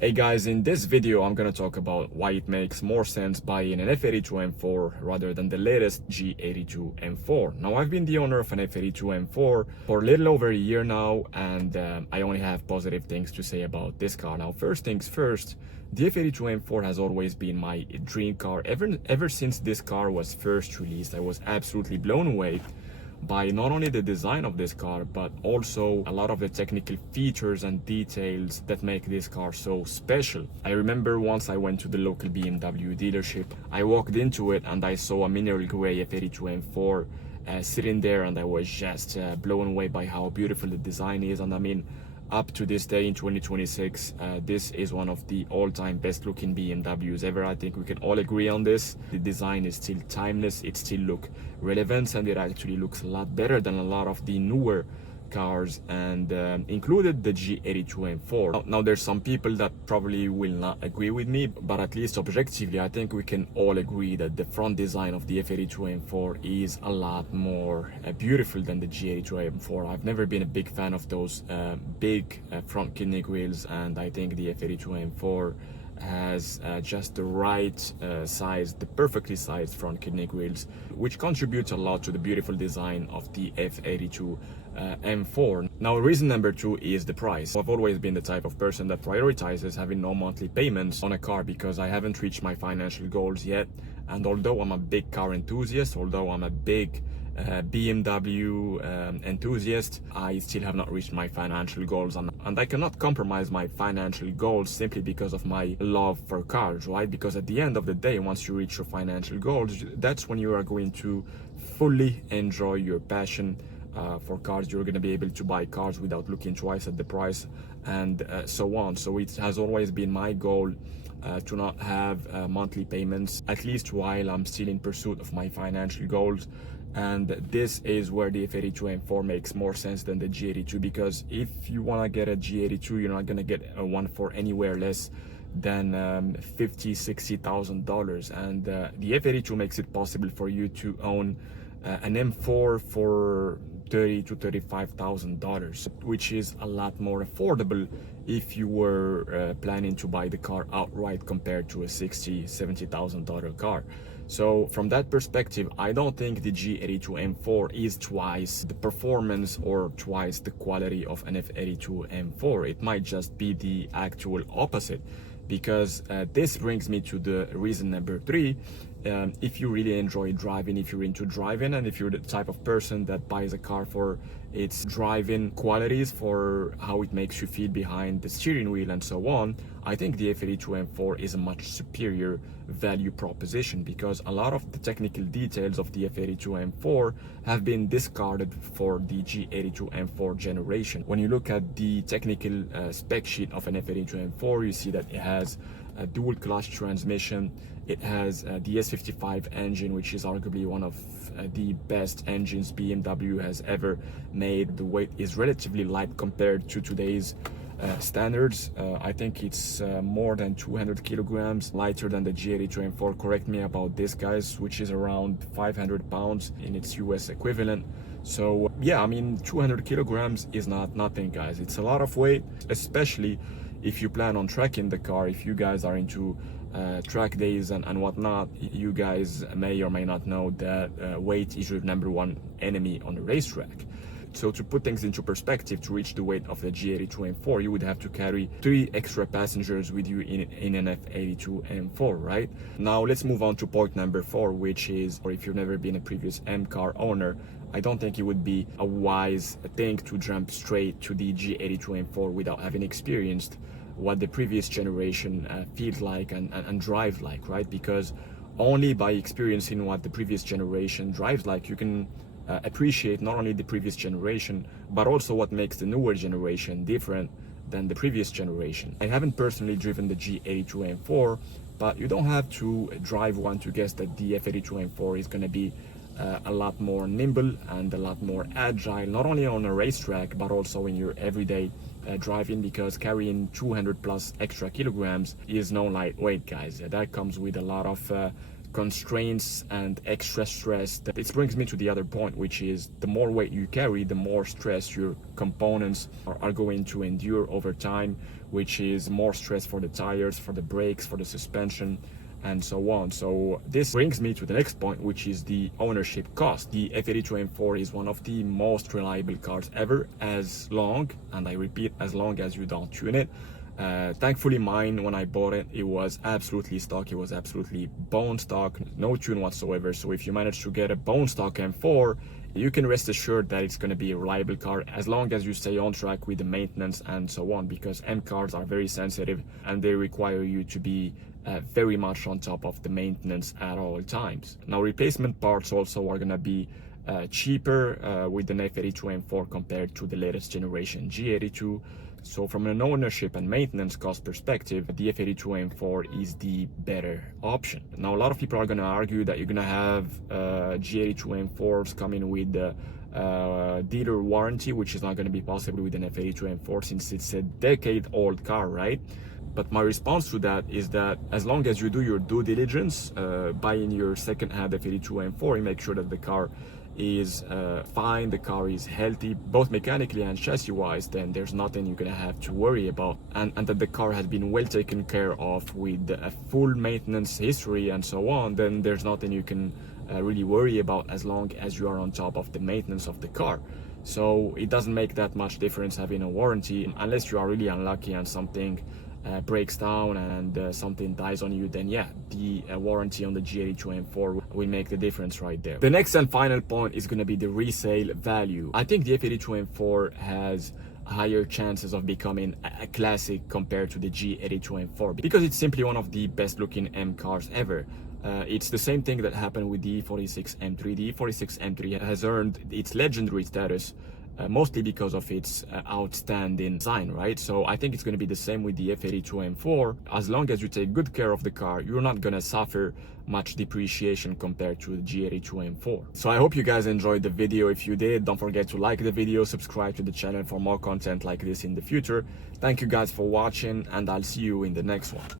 Hey guys, in this video I'm gonna talk about why it makes more sense buying an F82 M4 rather than the latest G82 M4. Now, I've been the owner of an F82 M4 for a little over a year now, and I only have positive things to say about this car. Now, first things first, the F82 M4 has always been my dream car. Ever since this car was first released, I was absolutely blown away by not only the design of this car, but also a lot of the technical features and details that make this car so special. I remember once I went to the local BMW dealership, I walked into it and I saw a mineral gray F82 M4 sitting there, and I was just blown away by how beautiful the design is. And I mean, up to this day in 2026, this is one of the all-time best looking BMWs ever. I think we can all agree on this. The design is still timeless, it still looks relevant, and it actually looks a lot better than a lot of the newer cars, and included the G82 M4. Now there's some people that probably will not agree with me, but at least objectively I think we can all agree that the front design of the F82 M4 is a lot more beautiful than the G82 M4. I've never been a big fan of those big front kidney grills, and I think the F82 M4 has just the right size, the perfectly sized front kidney grills, which contributes a lot to the beautiful design of the F82 M4. Now, reason number two is the price. I've always been the type of person that prioritizes having no monthly payments on a car because I haven't reached my financial goals yet. And although I'm a big car enthusiast, although I'm a big BMW enthusiast, I still have not reached my financial goals, and I cannot compromise my financial goals simply because of my love for cars, right? Because at the end of the day, once you reach your financial goals, that's when you are going to fully enjoy your passion for cars. You're going to be able to buy cars without looking twice at the price, and so on. So it has always been my goal to not have monthly payments, at least while I'm still in pursuit of my financial goals. And this is where the F82 M4 makes more sense than the G82, because if you want to get a G82, you're not going to get a one for anywhere less than $50,000-$60,000, and the F82 makes it possible for you to own an M4 for $30,000 to $35,000, which is a lot more affordable if you were planning to buy the car outright compared to a $60,000-$70,000 car. So from that perspective, I don't think the G82 M4 is twice the performance or twice the quality of an F82 M4. It might just be the actual opposite, because this brings me to the reason number three. If you really enjoy driving, if you're into driving, and if you're the type of person that buys a car for its driving qualities, for how it makes you feel behind the steering wheel and so on, I think the F82 M4 is a much superior value proposition, because a lot of the technical details of the F82 M4 have been discarded for the G82 M4 generation. When you look at the technical spec sheet of an F82 M4, you see that it has a dual clutch transmission. It has the S55 engine, which is arguably one of the best engines BMW has ever made. The weight is relatively light compared to today's standards. I think it's more than 200 kilograms lighter than the G82 M4. Correct me about this, guys, which is around 500 pounds in its US equivalent. So yeah, I mean, 200 kilograms is not nothing, guys. It's a lot of weight, especially if you plan on tracking the car. If you guys are into track days and whatnot, you guys may or may not know that weight is your number one enemy on the racetrack. So to put things into perspective, to reach the weight of the G82 M4, you would have to carry 3 extra passengers with you in an F82 M4, right? Now let's move on to point number 4, which is, or if you've never been a previous M car owner, I don't think it would be a wise thing to jump straight to the G82 M4 without having experienced what the previous generation feels like and drives like, right? Because only by experiencing what the previous generation drives like, you can appreciate not only the previous generation, but also what makes the newer generation different than the previous generation. I haven't personally driven the G82 M4, but you don't have to drive one to guess that the F82 M4 is going to be a lot more nimble and a lot more agile, not only on a racetrack, but also in your everyday driving, because carrying 200 plus extra kilograms is no lightweight, guys. That comes with a lot of constraints and extra stress. This brings me to the other point, which is the more weight you carry, the more stress your components are going to endure over time, which is more stress for the tires, for the brakes, for the suspension, and so on. So this brings me to the next point, which is the ownership cost. The F82 M4 is one of the most reliable cars ever, as long, and I repeat, as long as you don't tune it. Thankfully mine, when I bought it, it was absolutely stock. It was absolutely bone stock, no tune whatsoever. So if you manage to get a bone stock M4, you can rest assured that it's going to be a reliable car as long as you stay on track with the maintenance and so on, because M cars are very sensitive and they require you to be very much on top of the maintenance at all times. Now, replacement parts also are going to be cheaper with an F82 M4 compared to the latest generation G82. So from an ownership and maintenance cost perspective, the F82 M4 is the better option. Now, a lot of people are going to argue that you're going to have G82 M4s coming with dealer warranty, which is not going to be possible with an F82 M4 since it's a decade-old car, right? But my response to that is that as long as you do your due diligence, buying your second-hand F82 M4, you make sure that the car is fine, the car is healthy, both mechanically and chassis-wise, then there's nothing you're gonna have to worry about, and that the car has been well taken care of with a full maintenance history and so on, then there's nothing you can really worry about as long as you are on top of the maintenance of the car. So it doesn't make that much difference having a warranty, unless you are really unlucky and something breaks down and something dies on you, then yeah, the warranty on the G82 M4 will make the difference right there. The next and final point is going to be the resale value. I think the F82 M4 has higher chances of becoming a classic compared to the G82 M4 because it's simply one of the best looking M cars ever. It's the same thing that happened with the E46 M3. The E46 M3 has earned its legendary status mostly because of its outstanding design, right? So I think it's going to be the same with the F82 M4. As long as you take good care of the car, you're not going to suffer much depreciation compared to the G82 M4. So I hope you guys enjoyed the video. If you did, don't forget to like the video, subscribe to the channel for more content like this in the future. Thank you guys for watching, and I'll see you in the next one.